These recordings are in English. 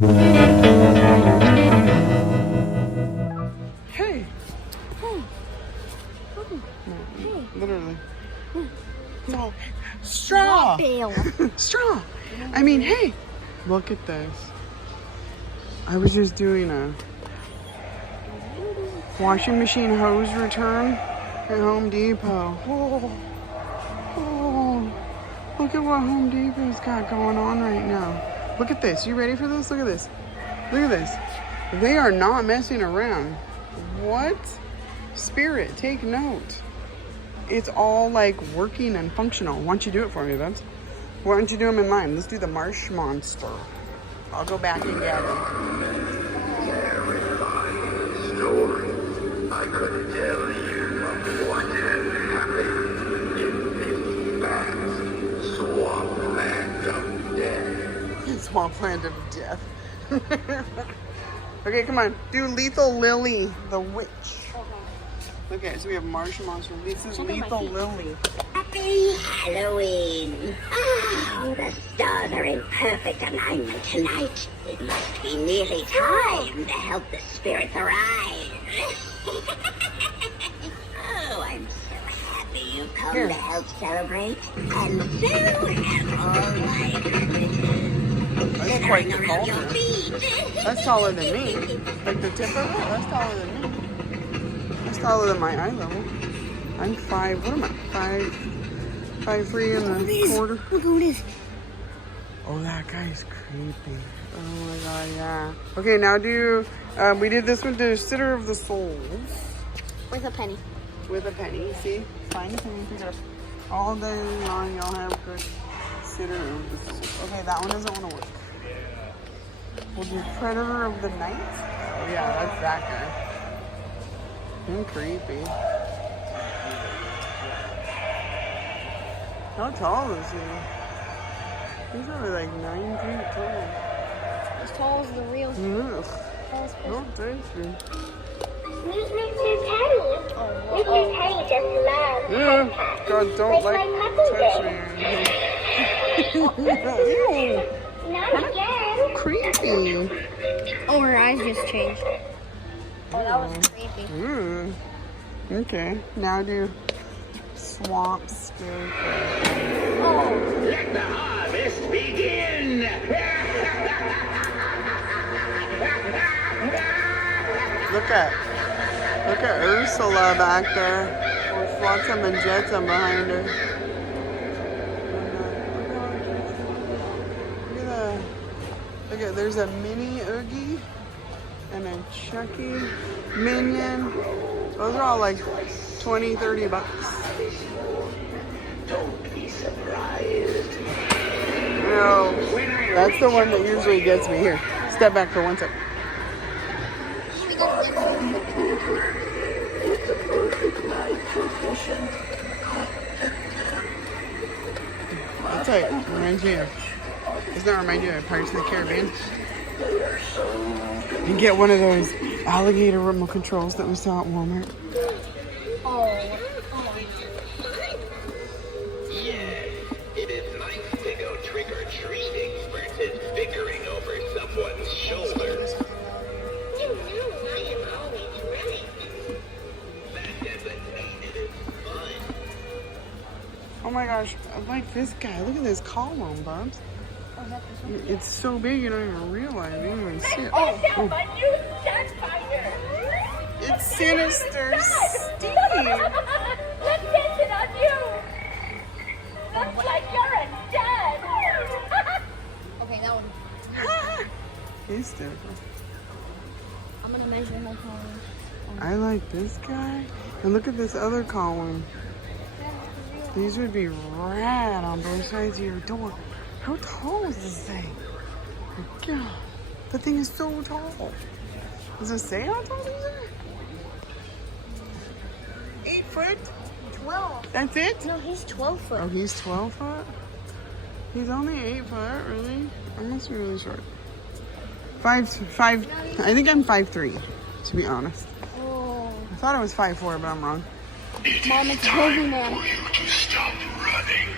Hey. Literally. No. Straw. Straw. I mean, hey. Look at this. I was just doing a washing machine hose return at Home Depot. Oh, look at what Home Depot's got going on right now. Look at this. You ready for this? Look at this. Look at this. They are not messing around. What? Spirit, take note. It's all like working and functional. Why don't you do it for me, Bubs? Why don't you do them in mine? Let's do the marsh monster. I'll go back and get him. Terrifying story. I could tell you what had happened in this vast swampland of death. Swampland of death. Okay, come on. Do Lethal Lily, the witch. Okay, so we have Marsh Monster. This is Lethal Lily. Happy Halloween! Oh, the stars are in perfect alignment tonight. It must be nearly time to help the spirits arrive. Oh, I'm so happy you've come to help celebrate. And so have all my That's quite the around your boulder. feet. That's taller than me. Like the tip of it, that's taller than me. That's taller than my eye level. I'm 5, what am I? 5'3" and a quarter. Look who it is. Oh, that guy's creepy. Oh my god, yeah. Okay, now do, we did this one to Sitter of the Souls. With a penny. With a penny, see? Find a penny, pick it up. All day long, you'll have good Sitter of the Souls. Okay, that one doesn't want to work. We'll do Predator of the Night. Oh yeah, that's that guy. Creepy. How tall is he? He's probably like 9 feet tall. As tall as the real. Ugh. Tallest person. No, thank you. Meet Mr. Teddy. Mr. Teddy just loves Yeah. God, don't Like like my cousin touch me. Ew. Not again. Creepy. Oh, her eyes just changed. Oh, that was creepy. Ooh. Okay, now do Swamp Scarecrow. Oh, Let the harvest begin! Look at Ursula back there with Flotsam and Jetsam behind her. Look at there's a mini Oogie and a Chucky minion. Those are all like 20, 30 bucks. Don't be surprised. No, that's the one that usually gets me. Here, step back for 1 second. It's a perfect night tradition. That's like reminds me of. Doesn't that remind you of Pirates of the Caribbean? They are so You get one of those alligator remote controls that we saw at Walmart. It is nice to go trick-or-treating versus bickering over someone's shoulders. You know I am always right. That doesn't mean it is fun. Oh my gosh, I like this guy. Look at this column, Bubs. It's so big you don't even realize. You don't even see it. Oh, my new starfighter. It's Sinister Steve. Let's test it on you. Looks like you're a dud. okay, that one. He's different. I'm gonna measure my color. I like this guy. And look at this other column. These would be rad on both sides of your door. How tall is this thing? My God, the thing is so tall. Does it say how tall these are? 8 foot? 12. That's it? No, he's 12 foot. Oh, he's 12 foot? He's only 8 foot, really? I must be really short. Five. I think I'm 5'3", to be honest. Oh. I thought I was 5'4", but I'm wrong. Mom, it's Toby Man. For you to stop running.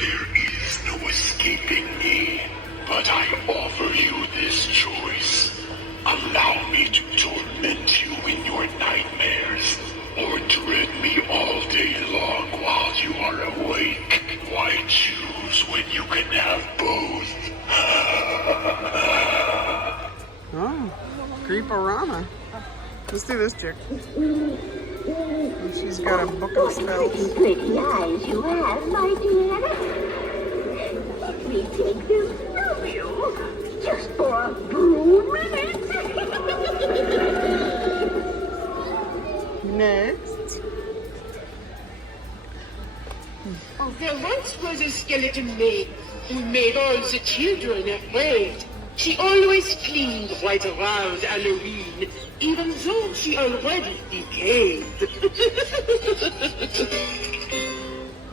There is no escaping me. But I offer you this choice. Allow me to torment you in your nightmares, or dread me all day long while you are awake. Why choose when you can have both? Oh, creeporama. Let's do this chick. She's got a book of spells. Pretty eyes you have, my dear. Let me take this from you, just for a few minutes. Next. Oh, there once was a skeleton maid who made all the children afraid. She always cleaned right around Halloween, even though she already decayed.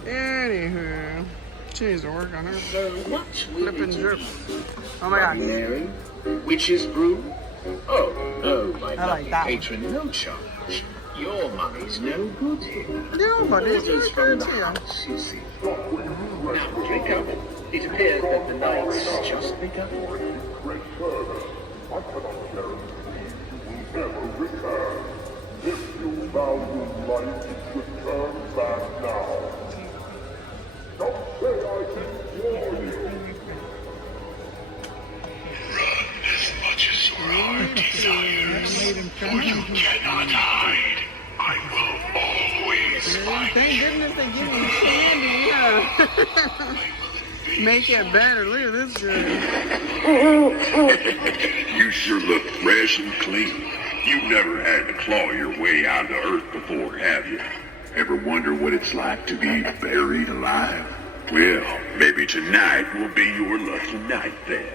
Anywho, she needs to work on her What will flipping it drip. be? Oh my god. Mary? Witch's brew? Oh, no, my I like lovely that one. patron, no charge. Your money's no good here. Nobody's Orders no from good the here. house, you see. Now, drink up. It appears that the night's just begun. As much as your heart desires, for you cannot hide. I will always find Thank you. goodness they give me candy. Yeah. Make it better. Look at this girl. You sure look fresh and clean. You've never had to claw your way out of the earth before, have you? Ever wonder what it's like to be buried alive? Well, maybe tonight will be your lucky night then.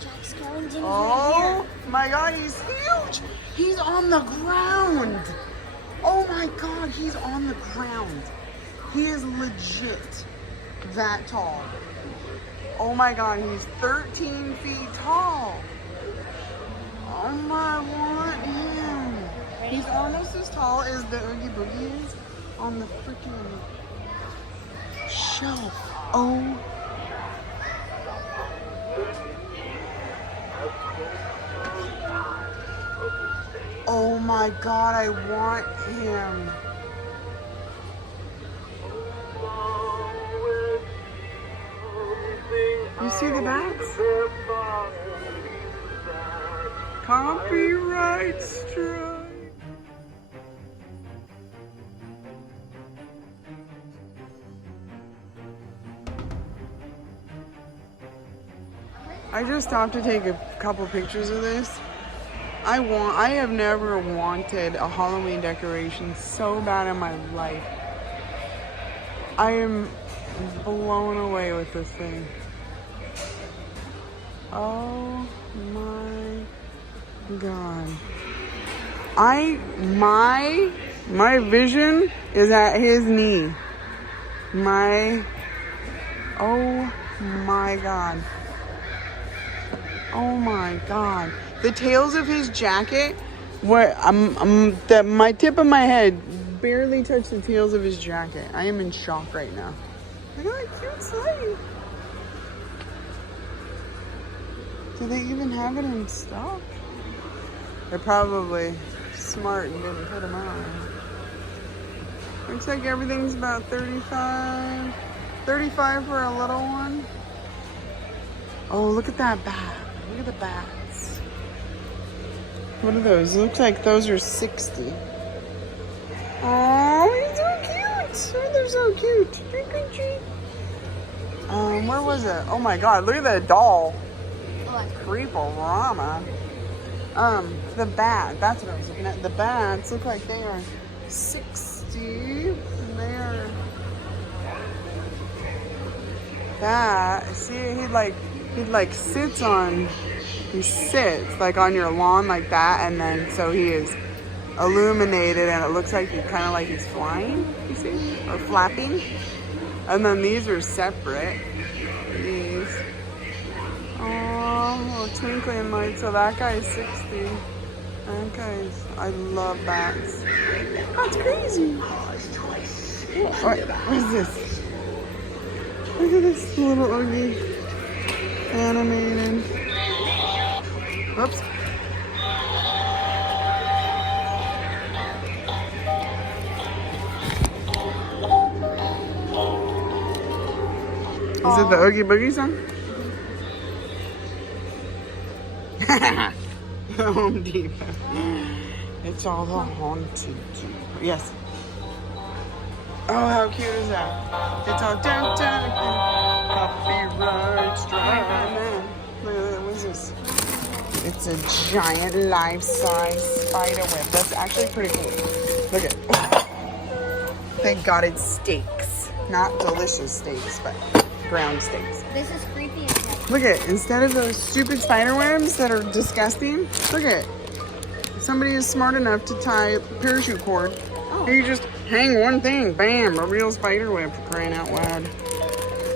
Jack Skellington. Oh my god, he's huge. He's on the ground. Oh my god, he's on the ground. He is legit that tall. Oh my god, he's 13 feet tall. Oh my, I want him. He's almost as tall as the Oogie Boogie is on the freaking shelf. Oh. Oh my god, I want him. You see the bats? Copyright strike. I just stopped to take a couple pictures of this. I have never wanted a Halloween decoration so bad in my life. I am blown away with this thing. Oh my god. My vision is at his knee. Oh my god. Oh my god. The tails of his jacket, my tip of my head barely touched the tails of his jacket. I am in shock right now. Look at that cute sleigh. Do they even have it in stock? They're probably smart and didn't put them out. Looks like everything's about $35. $35 for a little one. Oh, look at that bat. Look at the bats. What are those? Looks like those are $60. Oh, he's so cute. Oh, they're so cute. Trick or treat. Where was it? Oh my god, look at that doll. Creeporama. The bat. That's what I was looking at. The bats look like they are $60. And they are that. See, he sits like on your lawn like that, and then so he is illuminated, and it looks like he's flying. You see, or flapping. And then these are separate. These. Oh, little twinkling lights. So that guy's 60. That guy's. I love bats. That's crazy. What is this? Look at this little Oogie. Animated. Oops. Is it the Oogie Boogie song? Home Depot. It's all the haunted. Yes. Oh, how cute is that? It's all dun dun dun. Copyright strike. Look at that. What's this? It's a giant life-size spider web. That's actually pretty cool. Look at it. Thank God it's steaks. Not delicious steaks, but ground steaks. This is creepy as heck. Look at it. Instead of those stupid spider webs that are disgusting, look at it. Somebody is smart enough to tie parachute cord. And you just hang one thing. Bam. A real spider web, for crying out loud.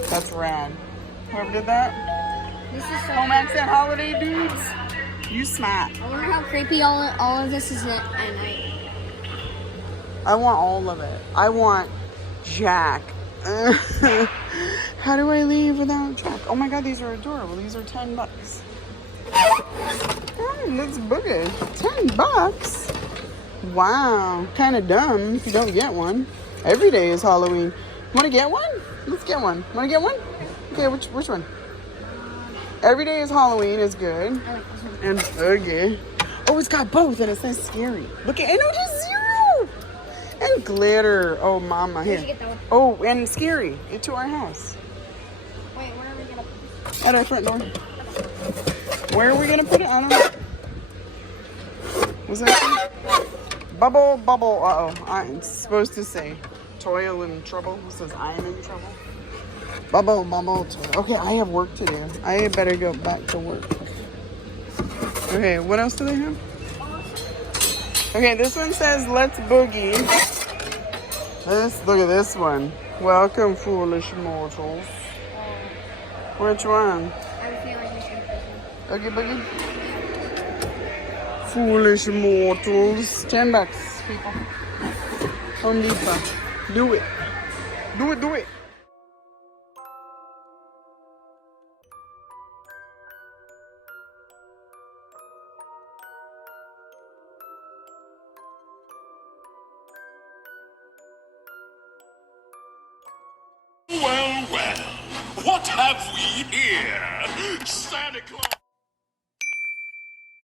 That's rad. Whoever did that? This is so Home accent holiday dudes. You smart. I wonder how creepy all of this is at night. I want all of it. I want Jack. How do I leave without Jack? Oh my God, these are adorable. These are $10. Oh, let's book it. $10? Wow. Kind of dumb if you don't get one. Every day is Halloween. Want to get one? Let's get one. Want to get one? Okay, which one? Every day is Halloween is good. I like this one. And okay. Oh, it's got both and it says scary. Look at it. No, just zero. And glitter. Oh, mama. We should Here. get that one. Oh, and scary. It to our house. Wait, where are we gonna put this? At our front door. Where are we going to put it? I don't know. Was that? Bubble, bubble. Uh-oh. I'm supposed to say toil in trouble. It says I am in trouble. Bubble, bubble, toil. Okay, I have work to do. I better go back to work. Okay, what else do they have? Okay, this one says let's boogie. Look at this one. Welcome, foolish mortals. Which one? I have a feeling we should get this one. Oogie boogie. Foolish mortals. $10, people. Home Depot. Do it. Do it, do it. Well, well, what have we here? Santa Claus.